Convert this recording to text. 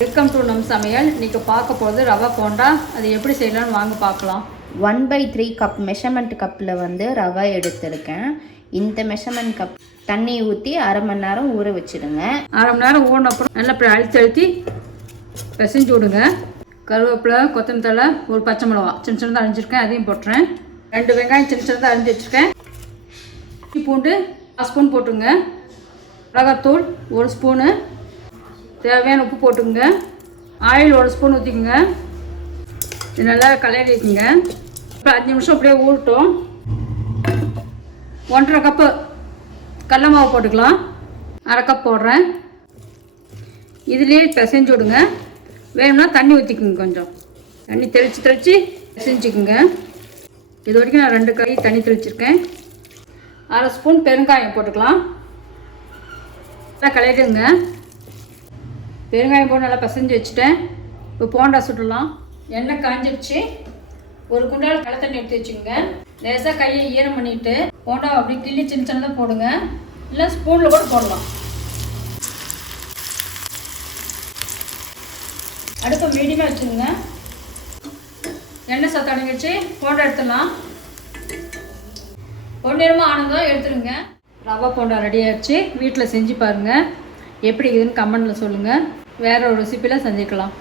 Welcome to நம் சமையல். இன்றைக்கி பார்க்க போகிறது ரவை போண்டா. அது எப்படி செய்யலாம்னு வாங்க பார்க்கலாம். 1/3 கப் மெஷர்மெண்ட் கப்பில் ரவை எடுத்திருக்கேன். இந்த மெஷர்மெண்ட் கப் தண்ணி ஊற்றி அரை மணி நேரம் ஊற வச்சுடுங்க. அரை மணி நேரம் ஊறின அப்புறம் நல்லா இப்படி அழுத்தி பிசைஞ்சு விடுங்க. கருவேப்பிலை, கொத்தமல்லி தழை, ஒரு பச்சை மிளகா சின்ன சின்னதாக அரிஞ்சிருக்கேன், அதையும் போட்டுறேன். 2 வெங்காயம் சின்ன சின்னதாக அரிஞ்சு வச்சுருக்கேன். பூண்டு 1 ஸ்பூன் போட்டுங்க. மிளகாத்தூள் 1 ஸ்பூனு, தேவையான உப்பு போட்டுங்க. ஆயில் 1 ஸ்பூன் ஊற்றிக்குங்க. இது நல்லா கலரி வைக்குங்க. இப்போ 5 நிமிஷம் அப்படியே ஊறட்டும். 1.5 கப்பு கடல மாவு போட்டுக்கலாம். 1/2 கப் போடுறேன். இதுலேயே பிசைஞ்சு விடுங்க. வேணும்னா தண்ணி ஊற்றிக்குங்க. கொஞ்சம் தண்ணி தெளித்து பிசைஞ்சிக்குங்க. இது வரைக்கும் நான் 2 கை தண்ணி தெளிச்சிருக்கேன். 1/2 ஸ்பூன் பெருங்காயம் போட்டுக்கலாம். நல்லா கலரிடுங்க. பெருங்காயம் போட்டு நல்லா பிசைஞ்சு வச்சுட்டேன். இப்போ போண்டா சுடலாம். எண்ணெய் காஞ்சிடுச்சு. ஒரு குண்டால் கடை தண்ணி எடுத்து வச்சுக்கோங்க. லேசாக கையை ஈரம் பண்ணிவிட்டு போண்டா அப்படி கிள்ளி சின்ன சின்னதாக போடுங்க. இல்லை ஸ்பூனில் கூட போடலாம். அடுப்பை மீடியமாக வச்சுக்கோங்க. எண்ணெய் சத்தம் அடங்கிடுச்சு. போண்டா எடுத்துடலாம். பொன்னிறமாக ஆனதும் எடுத்துடுங்க. ரவா போண்டா ரெடி ஆகிடுச்சு. வீட்டில் செஞ்சு பாருங்கள். எப்படி இருக்குதுன்னு கமெண்டில் சொல்லுங்கள். வேறு ஒரு ரெசிப்பியில் செஞ்சுக்கலாம்.